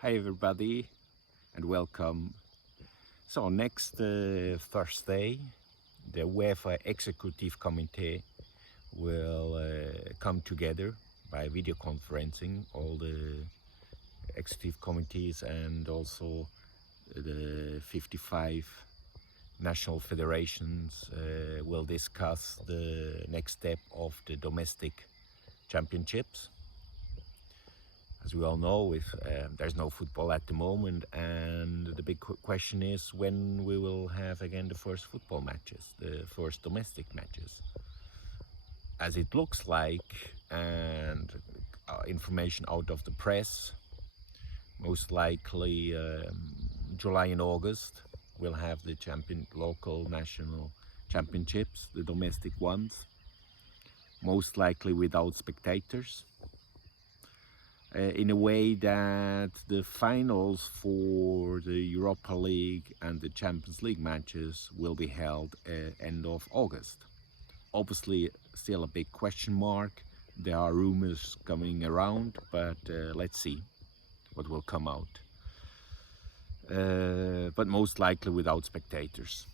Hi everybody and welcome. So next Thursday the UEFA Executive Committee will come together by video conferencing. All the executive committees and also the 55 national federations will discuss the next step of the domestic championships. As we all know, there's no football at the moment, and the big question is when we will have again the first football matches, the first domestic matches. As it looks like, and information out of the press, most likely July and August we'll have the local national championships, the domestic ones, most likely without spectators. In a way that the finals for the Europa League and the Champions League matches will be held end of August. Obviously still a big question mark. There are rumors coming around, but let's see what will come out. But most likely without spectators.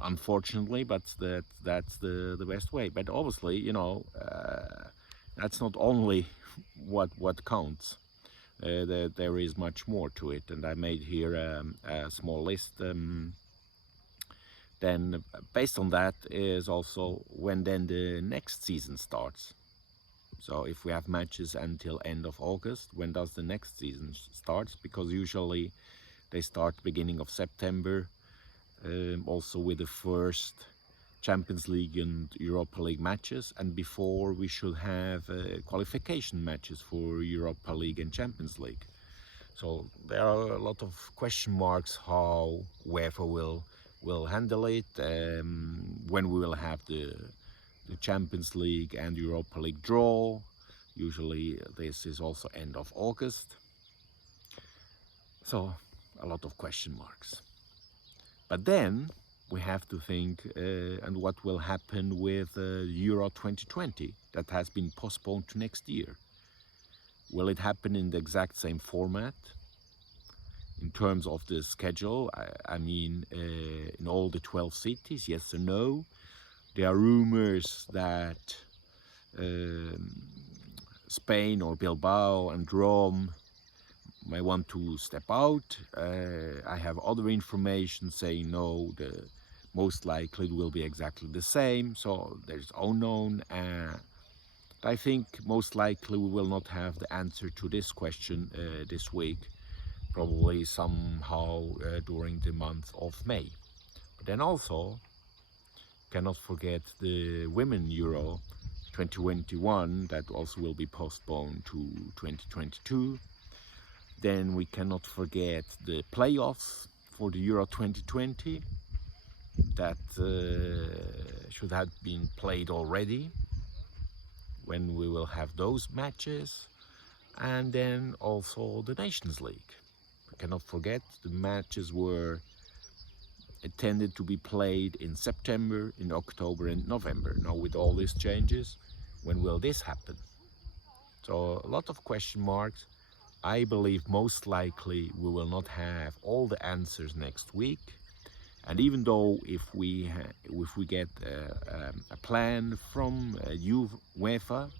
Unfortunately, but that's the best way. But obviously, you know, that's not only what counts. There is much more to it, and I made here a small list. Then based on that is also when then the next season starts. So if we have matches until end of August, when does the next season start? Because usually they start beginning of September, also with the first Champions League and Europa League matches, and before we should have qualification matches for Europa League and Champions League. So there are a lot of question marks how UEFA will handle it, when we will have the Champions League and Europa League draw. Usually this is also end of August. So a lot of question marks. But then we have to think and what will happen with Euro 2020 that has been postponed to next year. Will it happen in the exact same format? In terms of the schedule, I mean in all the 12 cities, yes or no? There are rumors that Spain or Bilbao and Rome may want to step out. I have other information saying no, most likely it will be exactly the same, so there's unknown. I think most likely we will not have the answer to this question this week, probably somehow during the month of May. But then also, cannot forget the Women Euro 2021 that also will be postponed to 2022. Then we cannot forget the playoffs for the Euro 2020 that should have been played already, when we will have those matches. And then also the Nations League. We cannot forget the matches were intended to be played in September, in October and November. Now with all these changes, when will this happen? So a lot of question marks. I believe most likely we will not have all the answers next week. And even though if we get a plan from UEFA,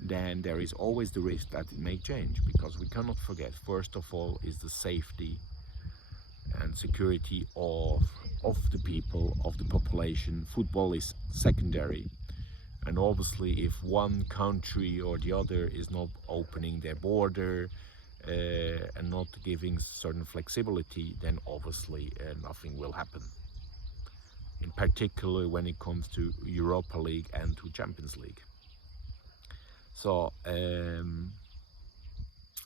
then there is always the risk that it may change, because we cannot forget, first of all, is the safety and security of the people, of the population. Football is secondary. And obviously if one country or the other is not opening their border and not giving certain flexibility, then obviously nothing will happen. In particular when it comes to Europa League and to Champions League. So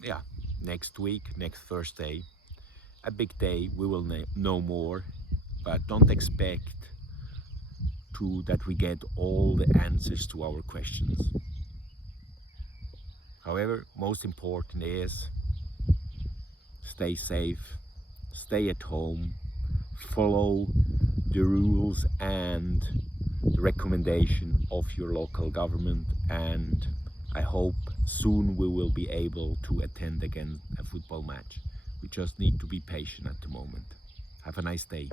yeah, next week, next Thursday, a big day, we will know more, but don't expect that we get all the answers to our questions. However, most important is stay safe, stay at home, follow the rules and the recommendation of your local government, and I hope soon we will be able to attend again a football match. We just need to be patient at the moment. Have a nice day.